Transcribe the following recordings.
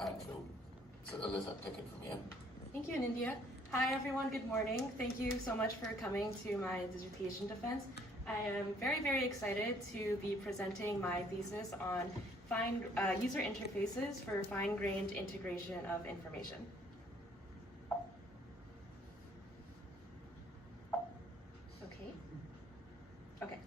Andrew. So Alyssa, take it from here. Thank you, India. Hi everyone, good morning. Thank you so much for coming to my dissertation defense. I am very, very excited to be presenting my thesis on user interfaces for fine-grained integration of information. Okay.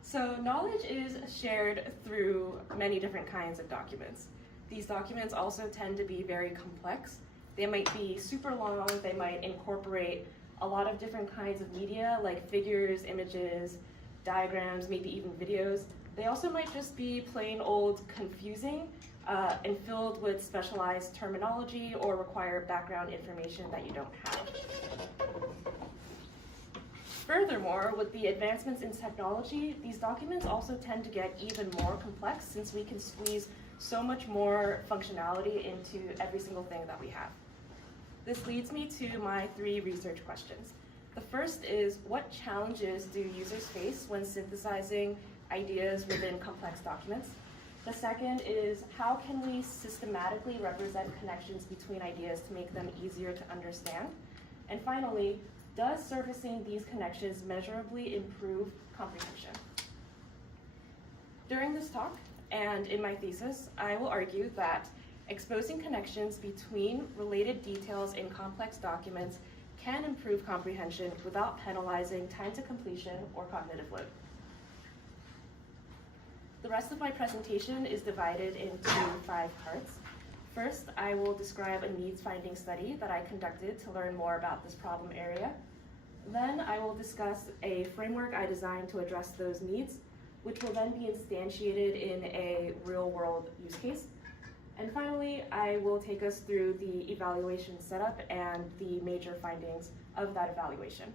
So knowledge is shared through many different kinds of documents. These documents also tend to be very complex. They might be super long, they might incorporate a lot of different kinds of media like figures, images, diagrams, maybe even videos. They also might just be plain old confusing and filled with specialized terminology or require background information that you don't have. Furthermore, with the advancements in technology, these documents also tend to get even more complex since we can squeeze so much more functionality into every single thing that we have. This leads me to my 3 research questions. The first is, what challenges do users face when synthesizing ideas within complex documents? The second is, how can we systematically represent connections between ideas to make them easier to understand? And finally, does surfacing these connections measurably improve comprehension? During this talk, and in my thesis, I will argue that exposing connections between related details in complex documents can improve comprehension without penalizing time to completion or cognitive load. The rest of my presentation is divided into 5 parts. First, I will describe a needs-finding study that I conducted to learn more about this problem area. Then I will discuss a framework I designed to address those needs, which will then be instantiated in a real-world use case. And finally, I will take us through the evaluation setup and the major findings of that evaluation.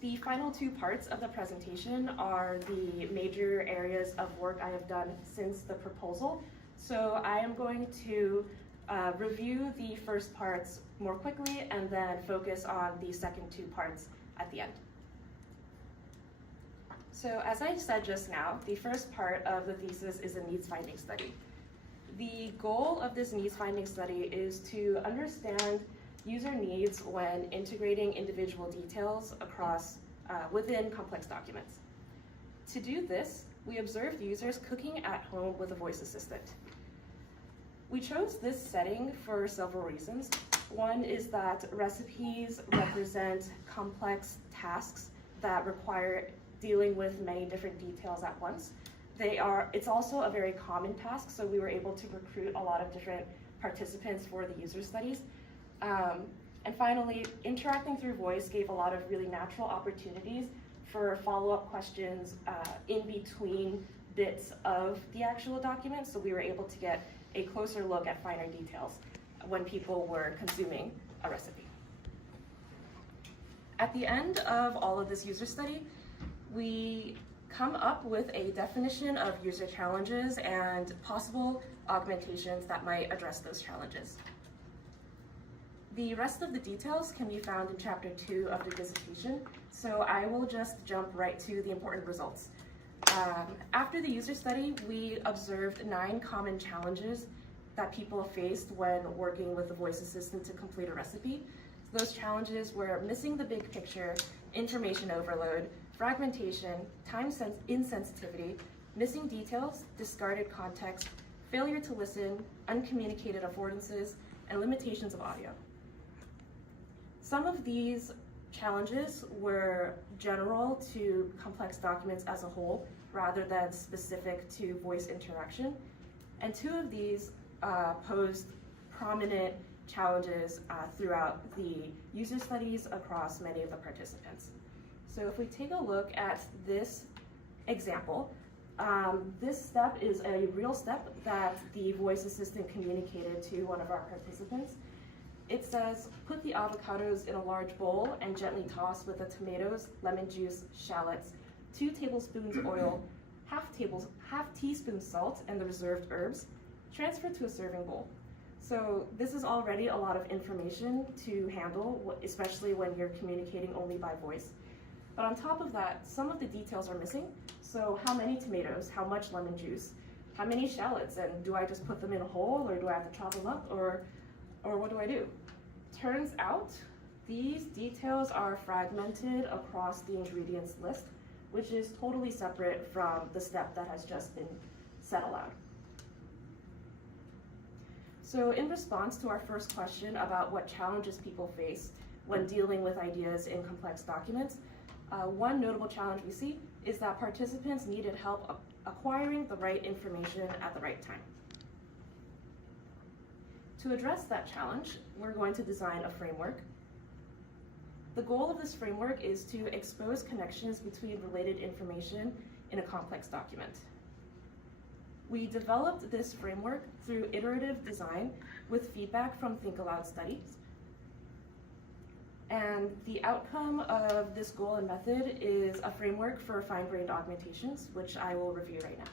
The final 2 parts of the presentation are the major areas of work I have done since the proposal. So I am going to review the first parts more quickly and then focus on the second 2 parts at the end. So as I said just now, the first part of the thesis is a needs-finding study. The goal of this needs-finding study is to understand user needs when integrating individual details across within complex documents. To do this, we observed users cooking at home with a voice assistant. We chose this setting for several reasons. One is that recipes represent complex tasks that require dealing with many different details at once. It's also a very common task, so we were able to recruit a lot of different participants for the user studies. And finally, interacting through voice gave a lot of really natural opportunities for follow-up questions in between bits of the actual document, so we were able to get a closer look at finer details when people were consuming a recipe. At the end of all of this user study, we come up with a definition of user challenges and possible augmentations that might address those challenges. The rest of the details can be found in chapter 2 of the dissertation, so I will just jump right to the important results. After the user study, we observed 9 common challenges that people faced when working with a voice assistant to complete a recipe. Those challenges were missing the big picture, information overload, fragmentation, time insensitivity, missing details, discarded context, failure to listen, uncommunicated affordances, and limitations of audio. Some of these challenges were general to complex documents as a whole, rather than specific to voice interaction. And 2 of these posed prominent challenges throughout the user studies across many of the participants. So if we take a look at this example, this step is a real step that the voice assistant communicated to one of our participants. It says, put the avocados in a large bowl and gently toss with the tomatoes, lemon juice, shallots, 2 tablespoons oil, half teaspoon salt, and the reserved herbs. Transfer to a serving bowl. So this is already a lot of information to handle, especially when you're communicating only by voice. But on top of that, some of the details are missing. So how many tomatoes, how much lemon juice, how many shallots, and do I just put them in a hole, or do I have to chop them up, or what do I do? Turns out these details are fragmented across the ingredients list, which is totally separate from the step that has just been said aloud. So in response to our first question about what challenges people face when dealing with ideas in complex documents, one notable challenge we see is that participants needed help acquiring the right information at the right time. To address that challenge, we're going to design a framework. The goal of this framework is to expose connections between related information in a complex document. We developed this framework through iterative design with feedback from Think Aloud studies. And the outcome of this goal and method is a framework for fine-grained augmentations, which I will review right now.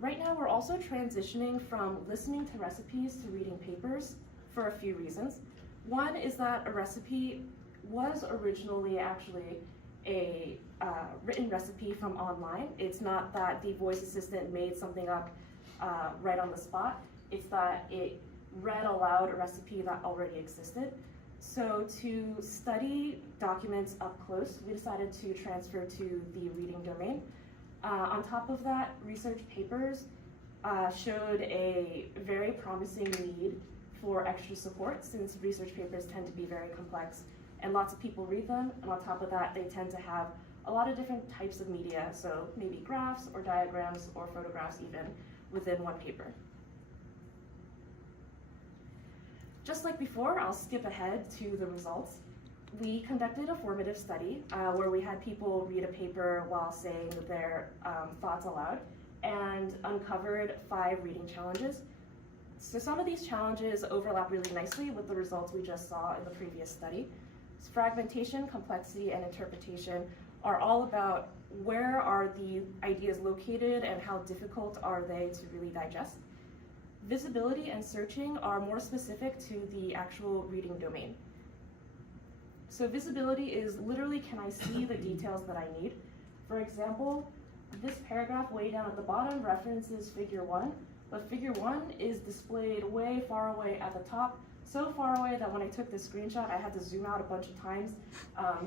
Right now, we're also transitioning from listening to recipes to reading papers for a few reasons. One is that a recipe was originally actually a written recipe from online. It's not that the voice assistant made something up right on the spot. It's that it read aloud a recipe that already existed. So to study documents up close, we decided to transfer to the reading domain. On top of that, research papers showed a very promising need for extra support, since research papers tend to be very complex and lots of people read them, and on top of that, they tend to have a lot of different types of media, so maybe graphs or diagrams or photographs even within one paper. Just like before, I'll skip ahead to the results. We conducted a formative study where we had people read a paper while saying their thoughts aloud, and uncovered 5 reading challenges. So some of these challenges overlap really nicely with the results we just saw in the previous study. Fragmentation, complexity, and interpretation are all about where are the ideas located and how difficult are they to really digest. Visibility and searching are more specific to the actual reading domain. So visibility is literally, can I see the details that I need? For example, this paragraph way down at the bottom references figure 1, but figure 1 is displayed way far away at the top, so far away that when I took this screenshot, I had to zoom out a bunch of times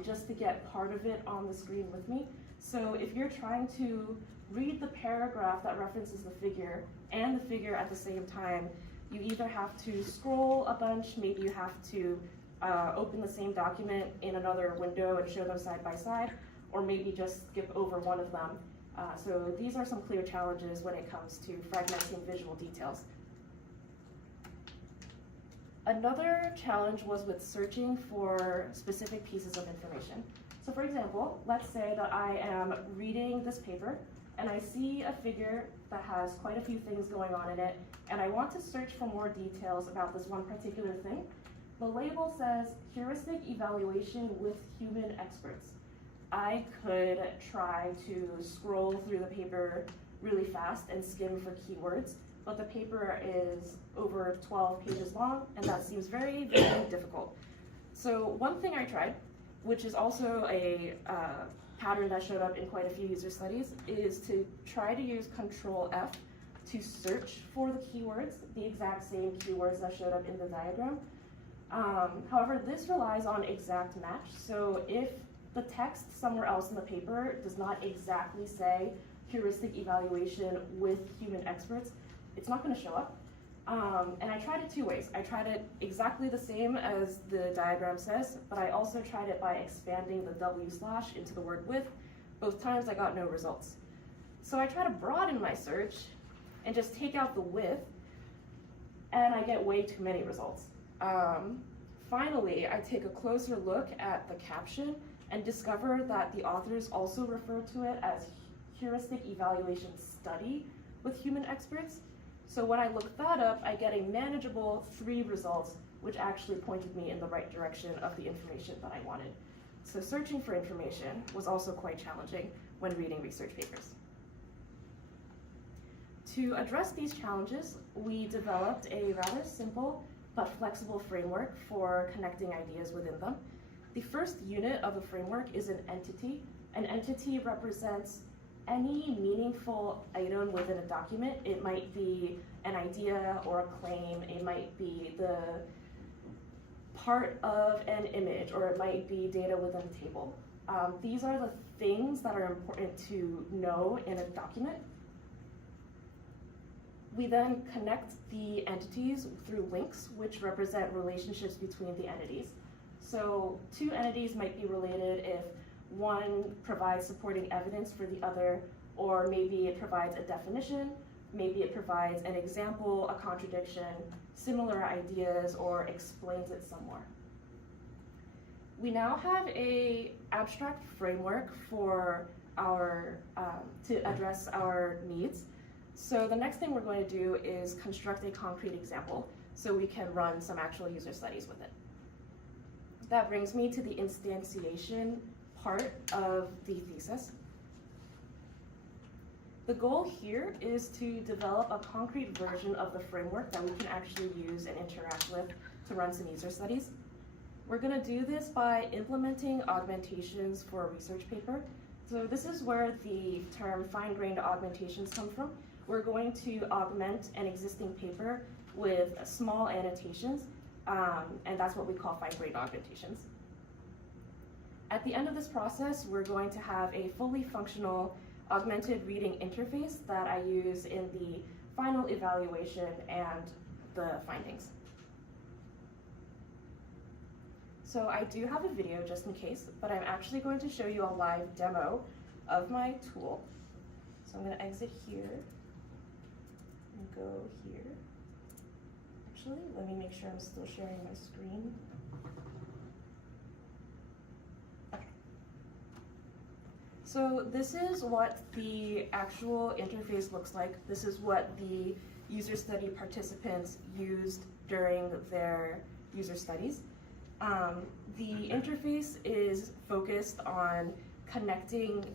just to get part of it on the screen with me. So if you're trying to read the paragraph that references the figure and the figure at the same time, you either have to scroll a bunch, maybe you have to open the same document in another window and show them side by side, or maybe just skip over one of them. So these are some clear challenges when it comes to fragmenting visual details. Another challenge was with searching for specific pieces of information. So for example, let's say that I am reading this paper and I see a figure that has quite a few things going on in it, and I want to search for more details about this one particular thing. The label says heuristic evaluation with human experts. I could try to scroll through the paper really fast and skim for keywords, but the paper is over 12 pages long, and that seems very, very difficult. So one thing I tried, which is also a pattern that showed up in quite a few user studies, is to try to use Control F to search for the keywords, the exact same keywords that showed up in the diagram. However, this relies on exact match. So if the text somewhere else in the paper does not exactly say heuristic evaluation with human experts, it's not going to show up. And I tried it 2 ways. I tried it exactly the same as the diagram says, but I also tried it by expanding the W/ into the word with. Both times I got no results. So I try to broaden my search and just take out the with, and I get way too many results. Finally, I take a closer look at the caption and discover that the authors also refer to it as heuristic evaluation study with human experts. So when I look that up, I get a manageable 3 results, which actually pointed me in the right direction of the information that I wanted. So searching for information was also quite challenging when reading research papers. To address these challenges, we developed a rather simple but flexible framework for connecting ideas within them. The first unit of the framework is an entity. An entity represents any meaningful item within a document. It might be an idea or a claim, it might be the part of an image, or it might be data within a table. These are the things that are important to know in a document. We then connect the entities through links, which represent relationships between the entities. So two entities might be related if one provides supporting evidence for the other, or maybe it provides a definition, maybe it provides an example, a contradiction, similar ideas, or explains it some more. We now have an abstract framework for our to address our needs. So the next thing we're going to do is construct a concrete example so we can run some actual user studies with it. That brings me to the instantiation part of the thesis. The goal here is to develop a concrete version of the framework that we can actually use and interact with to run some user studies. We're going to do this by implementing augmentations for a research paper. So this is where the term fine-grained augmentations come from. We're going to augment an existing paper with small annotations, and that's what we call fine-grained augmentations. At the end of this process, we're going to have a fully functional augmented reading interface that I use in the final evaluation and the findings. So I do have a video just in case, but I'm actually going to show you a live demo of my tool. So I'm going to exit here and go here. Actually, let me make sure I'm still sharing my screen. Okay. So this is what the actual interface looks like. This is what the user study participants used during their user studies. The interface is focused on connecting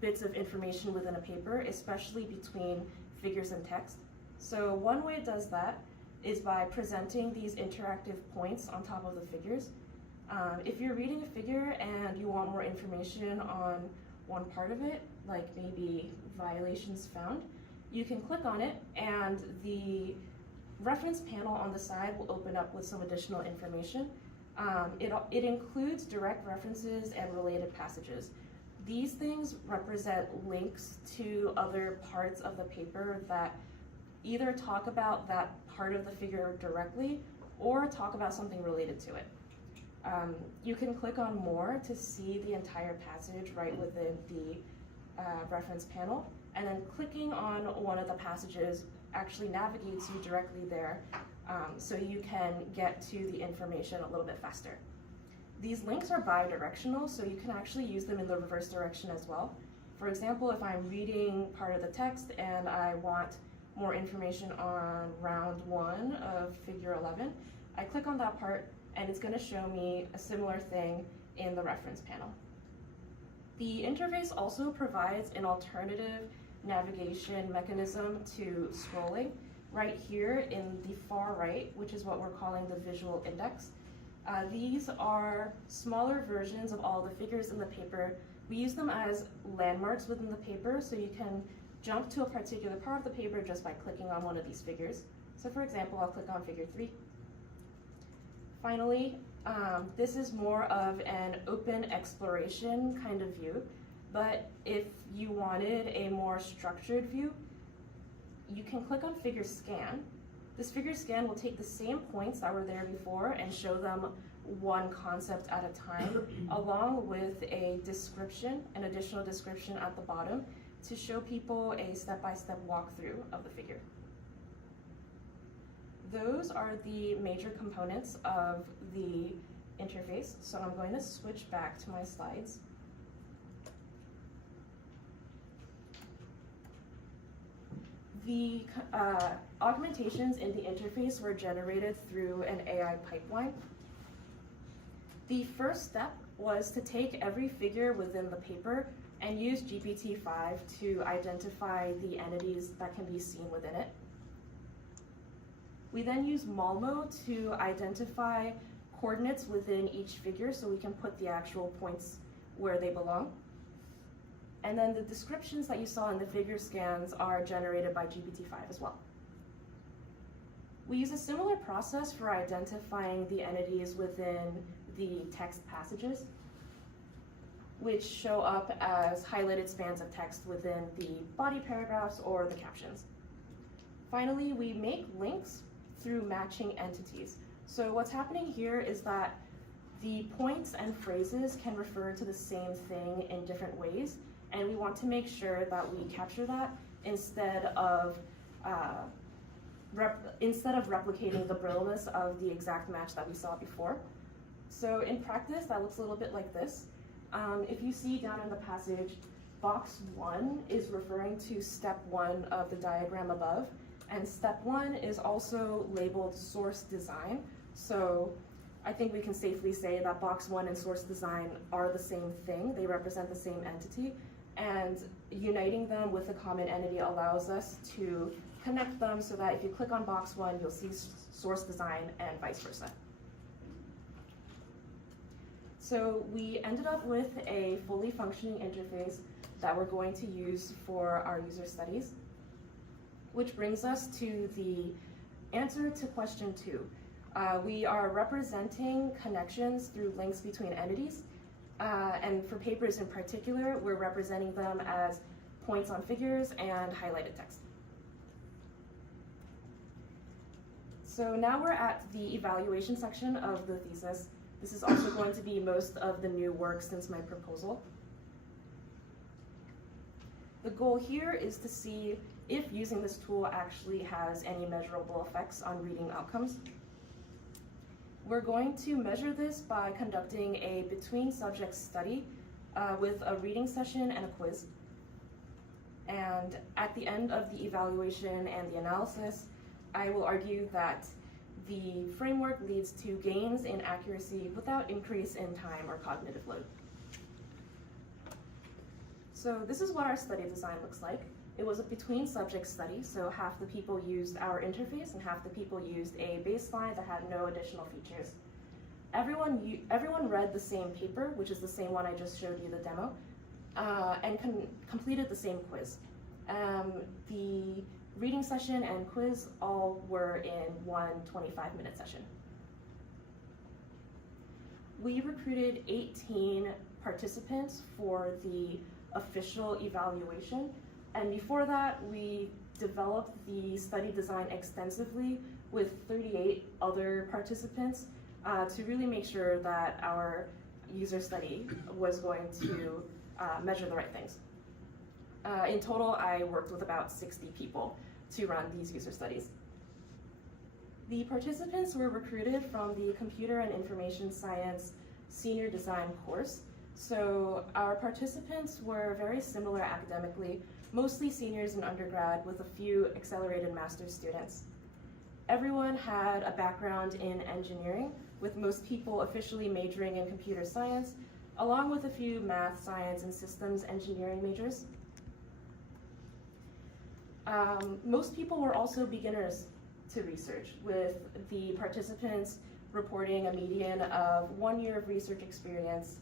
bits of information within a paper, especially between figures and text. So one way it does that is by presenting these interactive points on top of the figures. If you're reading a figure and you want more information on one part of it, like maybe violations found, you can click on it and the reference panel on the side will open up with some additional information. It includes direct references and related passages. These things represent links to other parts of the paper that either talk about that part of the figure directly or talk about something related to it. You can click on more to see the entire passage right within the reference panel, and then clicking on one of the passages actually navigates you directly there, so you can get to the information a little bit faster. These links are bi-directional, so you can actually use them in the reverse direction as well. For example, if I'm reading part of the text and I want more information on round 1 of figure 11, I click on that part and it's going to show me a similar thing in the reference panel. The interface also provides an alternative navigation mechanism to scrolling right here in the far right, which is what we're calling the visual index. These are smaller versions of all the figures in the paper. We use them as landmarks within the paper, so you can jump to a particular part of the paper just by clicking on one of these figures. So for example, I'll click on figure 3. Finally, this is more of an open exploration kind of view, but if you wanted a more structured view, you can click on figure scan. This figure scan will take the same points that were there before and show them one concept at a time, along with a description, an additional description at the bottom, to show people a step-by-step walkthrough of the figure. Those are the major components of the interface, so I'm going to switch back to my slides. The augmentations in the interface were generated through an AI pipeline. The first step was to take every figure within the paper and use GPT-5 to identify the entities that can be seen within it. We then use Malmo to identify coordinates within each figure so we can put the actual points where they belong. And then the descriptions that you saw in the figure scans are generated by GPT-5 as well. We use a similar process for identifying the entities within the text passages, which show up as highlighted spans of text within the body paragraphs or the captions. Finally, we make links through matching entities. So what's happening here is that the points and phrases can refer to the same thing in different ways, and we want to make sure that we capture that instead of replicating the brittleness of the exact match that we saw before. So in practice, that looks a little bit like this. If you see down in the passage, box 1 is referring to step 1 of the diagram above, and step 1 is also labeled source design. So I think we can safely say that box 1 and source design are the same thing. They represent the same entity, and uniting them with a common entity allows us to connect them so that if you click on box 1, you'll see source design and vice versa. So we ended up with a fully functioning interface that we're going to use for our user studies, which brings us to the answer to question 2. We are representing connections through links between entities, and for papers in particular, we're representing them as points on figures and highlighted text. So now we're at the evaluation section of the thesis. This is also going to be most of the new work since my proposal. The goal here is to see if using this tool actually has any measurable effects on reading outcomes. We're going to measure this by conducting a between subjects study with a reading session and a quiz. And at the end of the evaluation and the analysis, I will argue that the framework leads to gains in accuracy without increase in time or cognitive load. So this is what our study design looks like. It was a between subject study, so half the people used our interface and half the people used a baseline that had no additional features. Everyone read the same paper, which is the same one I just showed you the demo, and completed the same quiz. The reading session and quiz all were in one 25-minute session. We recruited 18 participants for the official evaluation, and before that, we developed the study design extensively with 38 other participants to really make sure that our user study was going to measure the right things. In total, I worked with about 60 people to run these user studies. The participants were recruited from the Computer and Information Science Senior Design course. So our participants were very similar academically, mostly seniors in undergrad with a few accelerated master's students. Everyone had a background in engineering, with most people officially majoring in computer science, along with a few math, science, and systems engineering majors. Most people were also beginners to research, with the participants reporting a median of 1 year of research experience,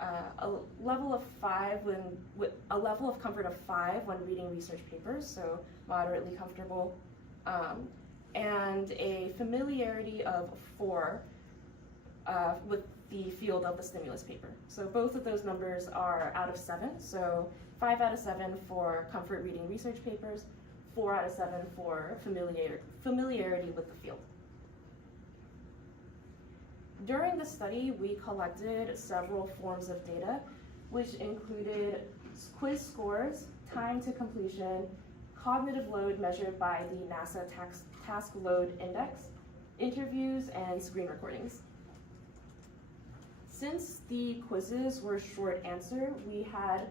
a level of comfort of 5 when reading research papers, so moderately comfortable, and a familiarity of 4 with the field of the stimulus paper. So both of those numbers are out of 7, so 5 out of 7 for comfort reading research papers, 4 out of 7 for familiarity with the field. During the study, we collected several forms of data, which included quiz scores, time to completion, cognitive load measured by the NASA Task Load Index, interviews, and screen recordings. Since the quizzes were short answer, we had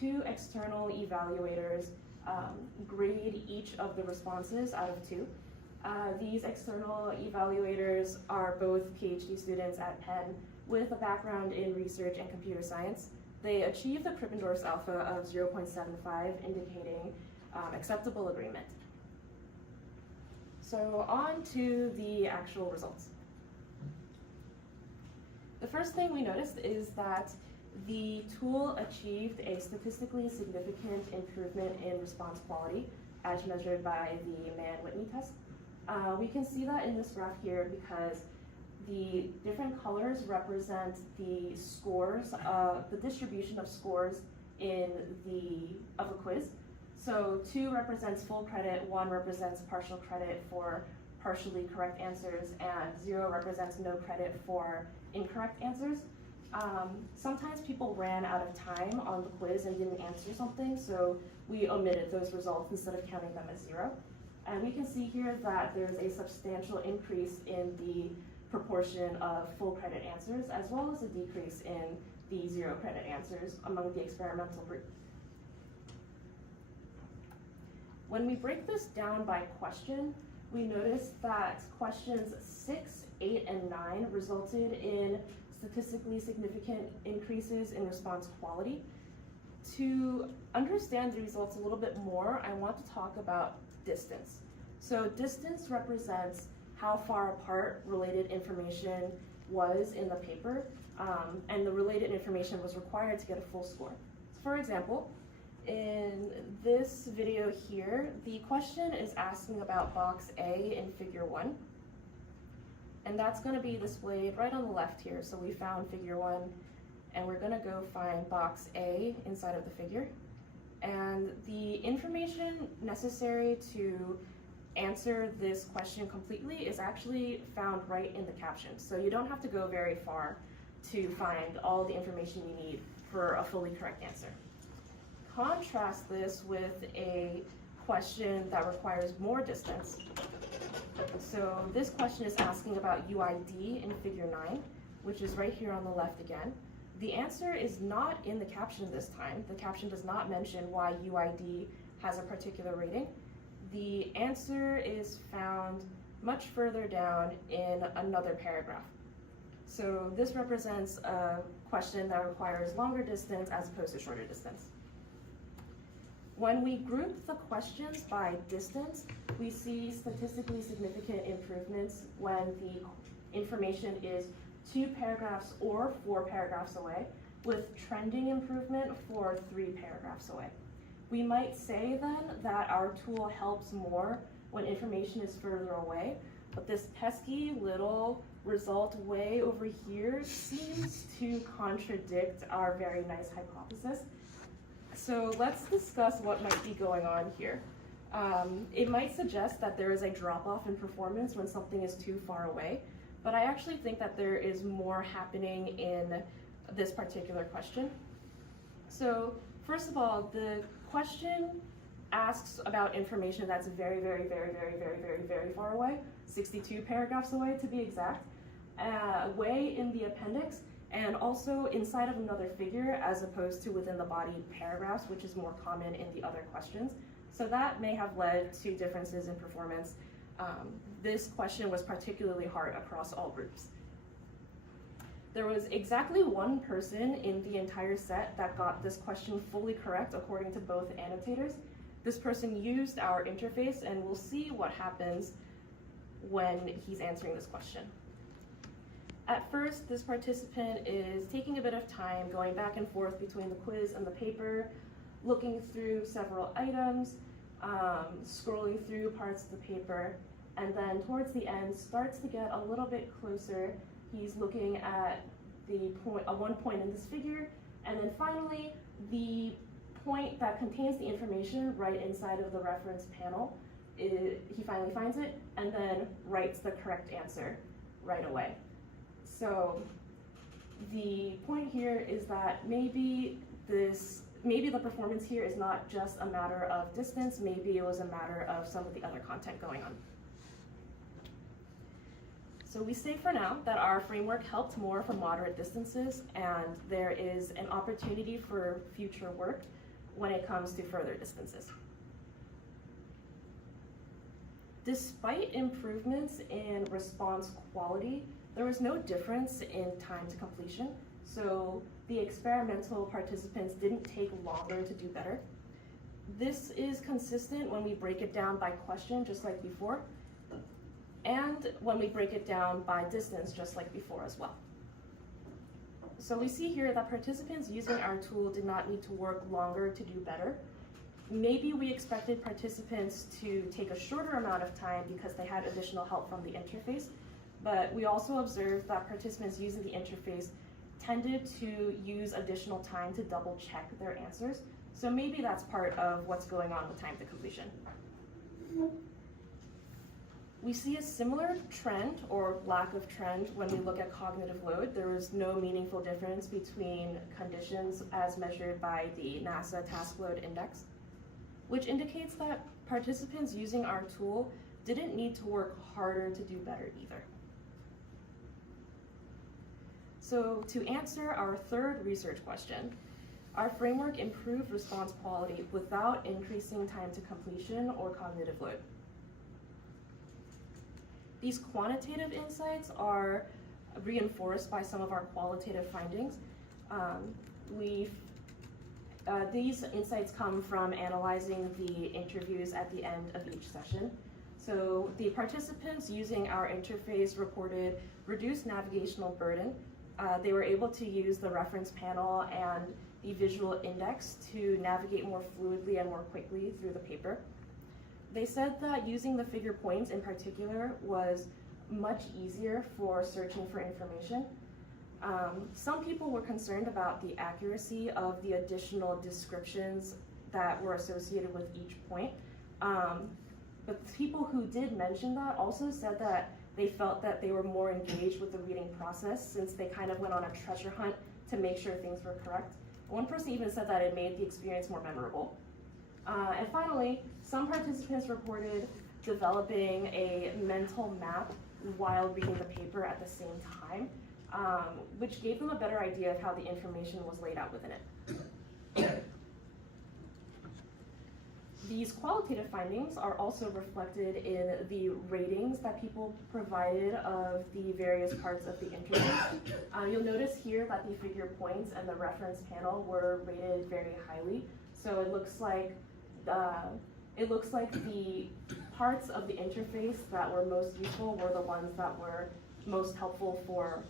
2 external evaluators grade each of the responses out of 2. These external evaluators are both PhD students at Penn with a background in research and computer science. They achieved the Krippendorff's alpha of 0.75, indicating acceptable agreement. So on to the actual results. The first thing we noticed is that The tool achieved a statistically significant improvement in response quality as measured by the Mann-Whitney test. We can see that in this graph here because the different colors represent the scores, the distribution of scores of a quiz. So 2 represents full credit, 1 represents partial credit for partially correct answers, and 0 represents no credit for incorrect answers. Sometimes people ran out of time on the quiz and didn't answer something, so we omitted those results instead of counting them as 0. And we can see here that there's a substantial increase in the proportion of full credit answers, as well as a decrease in the 0 credit answers among the experimental group. When we break this down by question, we notice that questions 6, 8, and 9 resulted in statistically significant increases in response quality. To understand the results a little bit more, I want to talk about distance. So distance represents how far apart related information was in the paper, and the related information was required to get a full score. For example, in this video here, the question is asking about box A in figure 1. And that's going to be displayed right on the left here. So we found figure 1, and we're going to go find box A inside of the figure. And the information necessary to answer this question completely is actually found right in the caption. So you don't have to go very far to find all the information you need for a fully correct answer. Contrast this with a question that requires more distance. So this question is asking about UID in figure 9, which is right here on the left again. The answer is not in the caption this time. The caption does not mention why UID has a particular rating. The answer is found much further down in another paragraph. So this represents a question that requires longer distance as opposed to shorter distance. When we group the questions by distance, we see statistically significant improvements when the information is 2 paragraphs or 4 paragraphs away, with trending improvement for 3 paragraphs away. We might say then that our tool helps more when information is further away, but this pesky little result way over here seems to contradict our very nice hypothesis. So let's discuss what might be going on here. It might suggest that there is a drop-off in performance when something is too far away, but I actually think that there is more happening in this particular question. So first of all, the question asks about information that's very, very, very, very, very, very, very far away, 62 paragraphs away to be exact, way in the appendix, and also inside of another figure as opposed to within the body paragraphs, which is more common in the other questions. So that may have led to differences in performance. This question was particularly hard across all groups. There was exactly 1 person in the entire set that got this question fully correct according to both annotators. This person used our interface, and we'll see what happens when he's answering this question. At first, this participant is taking a bit of time going back and forth between the quiz and the paper, looking through several items, scrolling through parts of the paper, and then towards the end starts to get a little bit closer. He's looking at one point in this figure, and then finally the point that contains the information right inside of the reference panel. He finally finds it and then writes the correct answer right away. So the point here is that maybe the performance here is not just a matter of distance, maybe it was a matter of some of the other content going on. So we say for now that our framework helped more for moderate distances, and there is an opportunity for future work when it comes to further distances. Despite improvements in response quality, there was no difference in time to completion, so the experimental participants didn't take longer to do better. This is consistent when we break it down by question, just like before, and when we break it down by distance, just like before as well. So we see here that participants using our tool did not need to work longer to do better. Maybe we expected participants to take a shorter amount of time because they had additional help from the interface, but we also observed that participants using the interface tended to use additional time to double check their answers. So maybe that's part of what's going on with time to completion. We see a similar trend or lack of trend when we look at cognitive load. There is no meaningful difference between conditions as measured by the NASA Task Load Index, which indicates that participants using our tool didn't need to work harder to do better either. So to answer our third research question, our framework improved response quality without increasing time to completion or cognitive load. These quantitative insights are reinforced by some of our qualitative findings. These insights come from analyzing the interviews at the end of each session. So the participants using our interface reported reduced navigational burden. They were able to use the reference panel and the visual index to navigate more fluidly and more quickly through the paper. They said that using the figure points in particular was much easier for searching for information. Some people were concerned about the accuracy of the additional descriptions that were associated with each point. But people who did mention that also said that they felt that they were more engaged with the reading process since they kind of went on a treasure hunt to make sure things were correct. One person even said that it made the experience more memorable. And finally, some participants reported developing a mental map while reading the paper at the same time, which gave them a better idea of how the information was laid out within it. These qualitative findings are also reflected in the ratings that people provided of the various parts of the interview. You'll notice here that the figure points and the reference panel were rated very highly. So it looks like the parts of the interface that were most useful were the ones that were most helpful for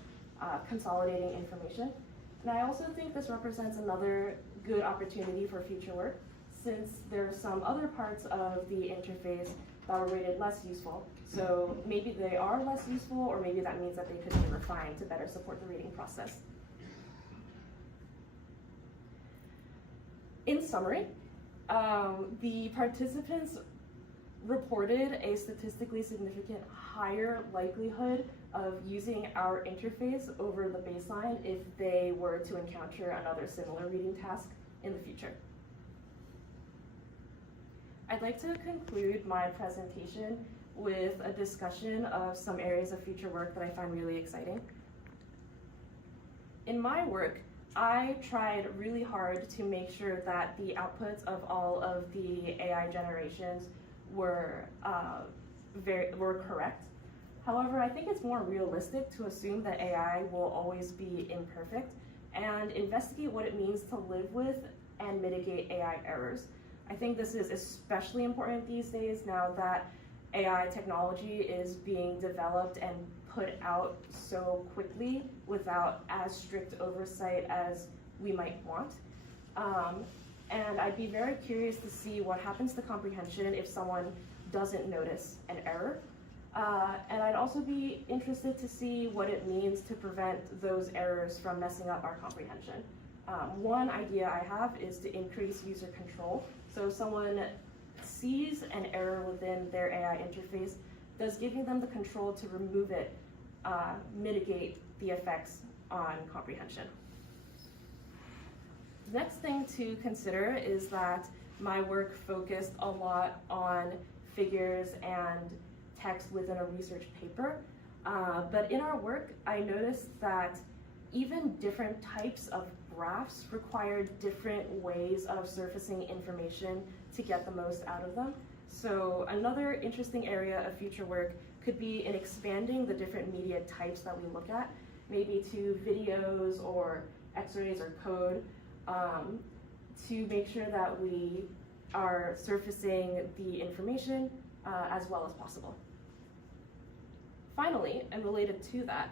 consolidating information. And I also think this represents another good opportunity for future work, since there are some other parts of the interface that were rated less useful. So maybe they are less useful, or maybe that means that they could be refined to better support the reading process. In summary, the participants reported a statistically significant higher likelihood of using our interface over the baseline if they were to encounter another similar reading task in the future. I'd like to conclude my presentation with a discussion of some areas of future work that I find really exciting. In my work, I tried really hard to make sure that the outputs of all of the AI generations were correct. However, I think it's more realistic to assume that AI will always be imperfect and investigate what it means to live with and mitigate AI errors. I think this is especially important these days now that AI technology is being developed and put out so quickly without as strict oversight as we might want. And I'd be very curious to see what happens to comprehension if someone doesn't notice an error. And I'd also be interested to see what it means to prevent those errors from messing up our comprehension. One idea I have is to increase user control. So if someone sees an error within their AI interface, does giving them the control to remove it mitigate the effects on comprehension? The next thing to consider is that my work focused a lot on figures and text within a research paper. But in our work, I noticed that even different types of graphs require different ways of surfacing information to get the most out of them. So another interesting area of future work could be in expanding the different media types that we look at, maybe to videos or x-rays or code, to make sure that we are surfacing the information as well as possible. Finally, and related to that,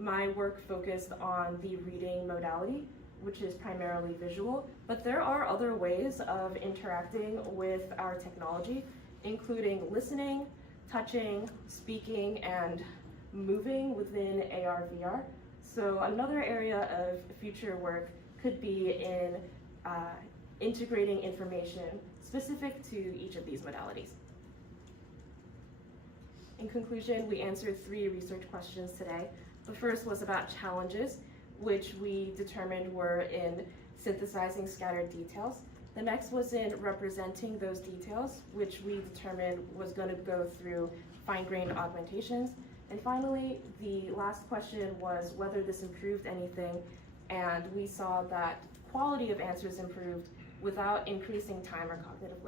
my work focused on the reading modality, which is primarily visual, but there are other ways of interacting with our technology, including listening, touching, speaking, and moving within AR/VR. So another area of future work could be in integrating information specific to each of these modalities. In conclusion, we answered 3 research questions today. The first was about challenges, which we determined were in synthesizing scattered details. The next was in representing those details, which we determined was going to go through fine-grained augmentations. And finally, the last question was whether this improved anything, and we saw that quality of answers improved without increasing time or cognitive load.